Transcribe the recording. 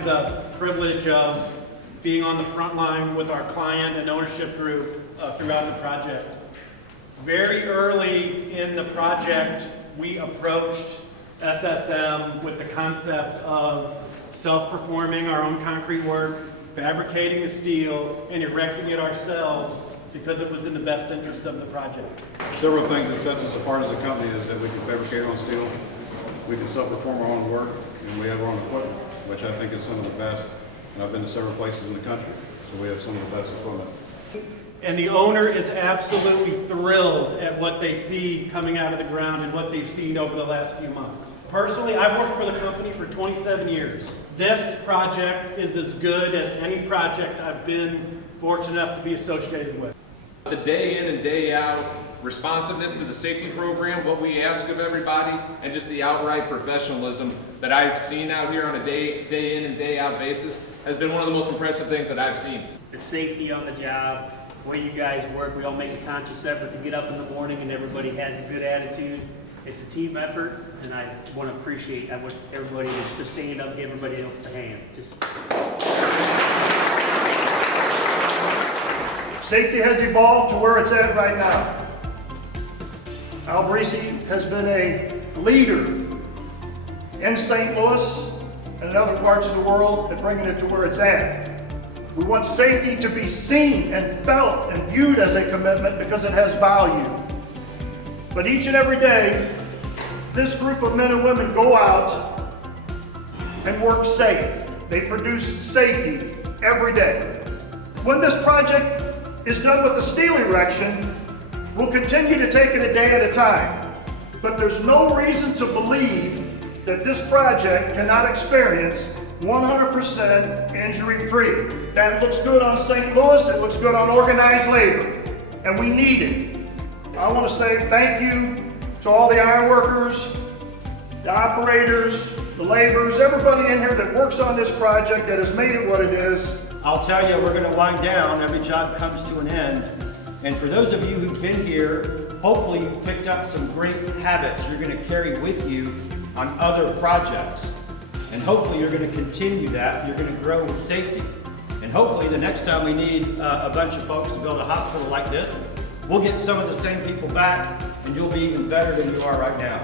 have the privilege of being on the front line with our client and ownership group throughout the project. Very early in the project, we approached SSM with the concept of self-performing our own concrete work, fabricating the steel, and erecting it ourselves because it was in the best interest of the project. Several things that sets us apart as a company is that we can fabricate our own steel, we can self-perform our own work, and we have our own equipment, which I think is some of the best. And I've been to several places in the country, so we have some of the best equipment. And the owner is absolutely thrilled at what they see coming out of the ground and what they've seen over the last few months. Personally, I've worked for the company for 27 years. This project is as good as any project I've been fortunate enough to be associated with. The day in and day out responsiveness to the safety program, what we ask of everybody, and just the outright professionalism that I've seen out here on a day in and day out basis has been one of the most impressive things that I've seen. The safety on the job, the way you guys work, we all make a conscious effort to get up in the morning and everybody has a good attitude. It's a team effort, and I want to appreciate, I want everybody just to stand up, give everybody else a hand. Safety has evolved to where it's at right now. Alberici has been a leader in St. Louis and in other parts of the world at bringing it to where it's at. We want safety to be seen and felt and viewed as a commitment because it has value. But each and every day, this group of men and women go out and work safe. They produce safety every day. When this project is done with the steel erection, we'll continue to take it a day at a time. But there's no reason to believe that this project cannot experience 100% injury-free. That looks good on St. Louis, it looks good on organized labor, and we need it. I want to say thank you to all the iron workers, the operators, the laborers, everybody in here that works on this project that has made it what it is. I'll tell you, we're going to wind down. Every job comes to an end. And for those of you who've been here, hopefully you've picked up some great habits you're going to carry with you on other projects. And hopefully you're going to continue that. You're going to grow with safety. And hopefully the next time we need a bunch of folks to build a hospital like this, we'll get some of the same people back and you'll be even better than you are right now.